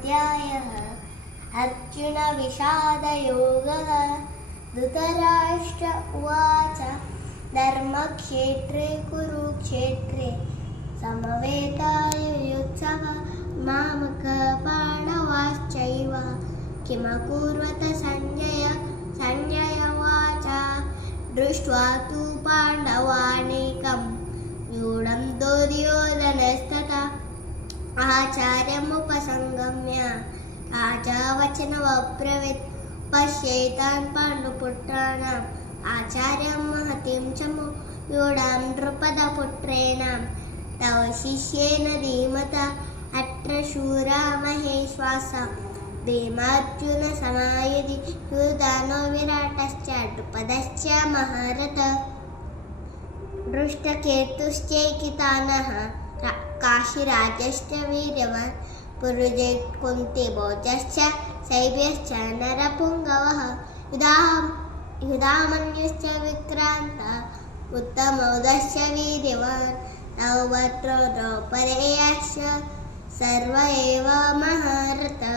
अध्यायः अर्जुन विषादयोगः। धृतराष्ट्र उवाच धर्मक्षेत्रे कुरुक्षेत्रे समवेतायुयुत्सवः मामकः पाण्डवाश्चैव किमकुर्वत सञ्जय। सञ्जय उवाच दृष्ट्वा तु पाण्डवानीकं व्यूढं दुर्योधनस्तथा आचार्यमुपसंगम्य राजवचनमब्रवीत् पश्येतान् पाण्डुपुत्राणाम् आचार्यं महतीं च व्यूढां द्रुपदपुत्रेण तव शिष्येन धीमता अत्र शूरा महेश्वासः भीमार्जुनसमायुधि युधानो विराटश्च द्रुपदश्च महारथः दृष्टकेतुश्चैकितानः काशीराजश्च वीर्यवान् पुरुजेत् कुन्तीभोजश्च शैब्यश्च नरपुङ्गवः युधामन्युश्च विक्रान्तः उत्तमौदश्च वीर्यवान् नववक्त्रो द्रौपदेयश्च सर्व एव महारथः